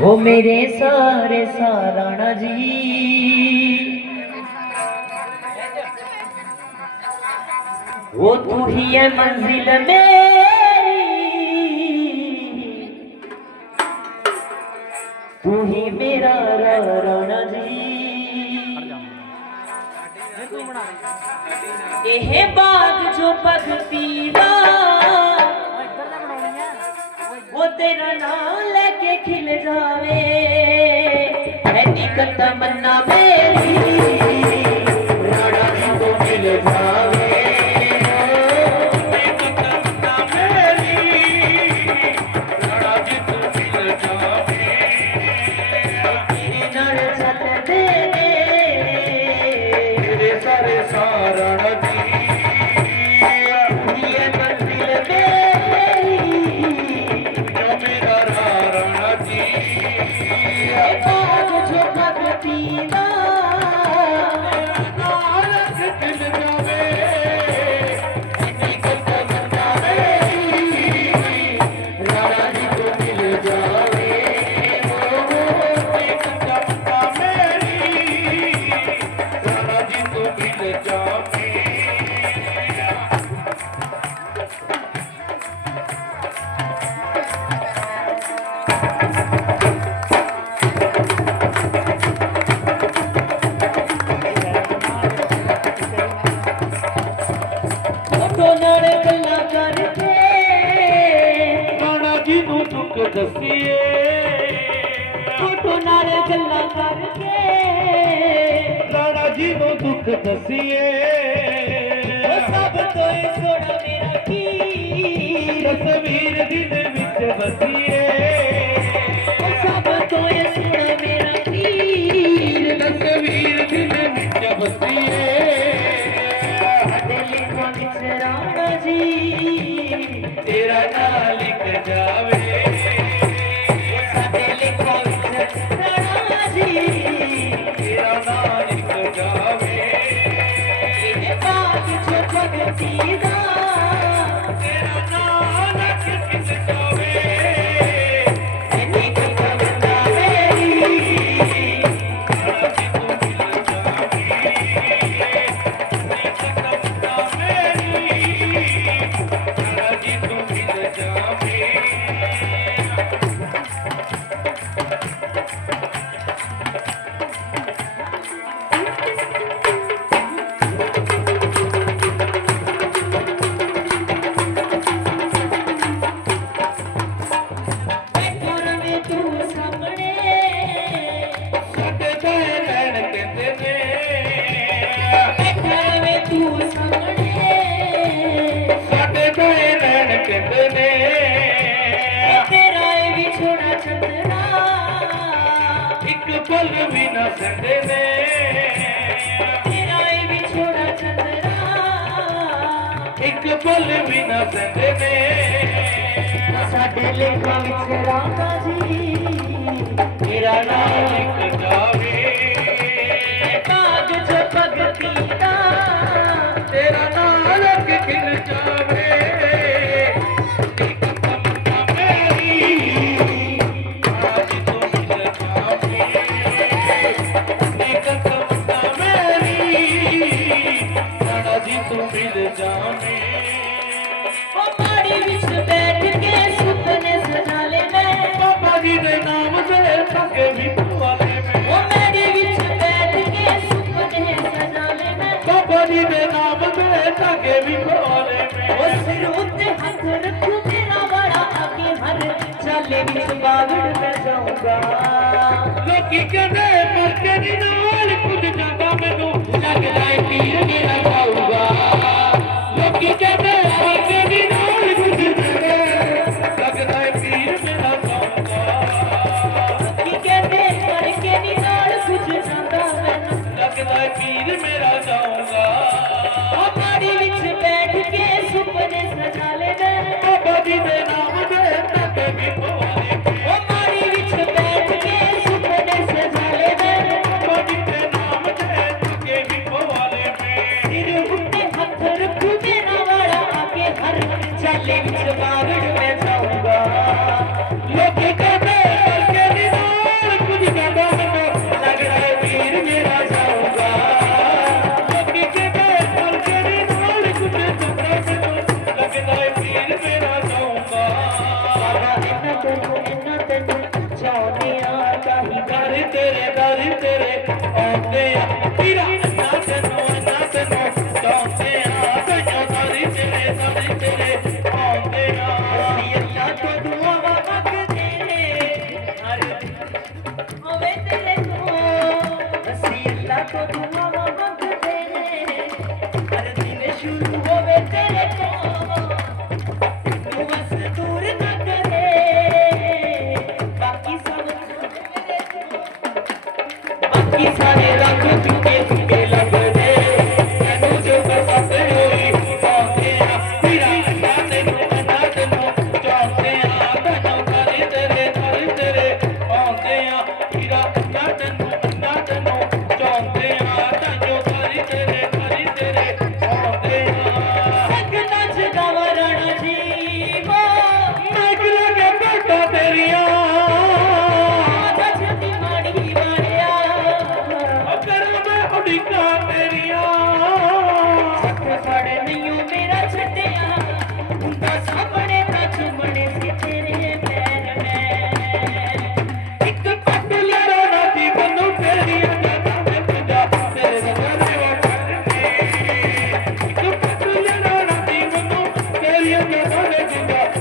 ओ मेरे सारे साराणा जी। वो तू ही है मंजिल मेरी। तू ही मेरा राणा जी। यह बाग जो पगती ਤੇਰਾ ਨਾਮ ਲੈ ਕੇ ਖਿਲ ਜਾਵੇ। ਐਨੀ ਕਤ ਮੰਨਾ ਮੇਰੀ Pina Rana Dia. Pina Rana Dia. ਕਿਨੂੰ ਦੁੱਖ ਦਸੀਏ? ਫੋਟੋ ਨਾਲੇ ਗੱਲਾਂ ਕਰਕੇ। ਰਾਣਾ ਜੀ ਨੂੰ ਦੁੱਖ ਦਸੀਏ। ਉਹ ਸਭ ਤੋਂ ਸੋਹਣਾ ਕੋਲ ਵੀ ਨਾ ਸੰਦੇ ਨੇ। ਕਿਰਾਏ ਵੀ ਛੋੜਾ ਚੰਦਰਾ। ਇੱਕ ਕੋਲ ਵੀ ਨਾ ਸੰਦੇ ਨੇ। ਸਾਡੇ ਲੇਖਾਂ ਵਿੱਚ ਰਾਮਾ ਜੀ। ਤੇਰਾ ਨਾਮ ਇੱਕ ਜਾਵੇ। ਕਾਜ ਚ ਭਗਤੀ बागड़ में जाऊँगा। लोकी कदे मर के ना next step.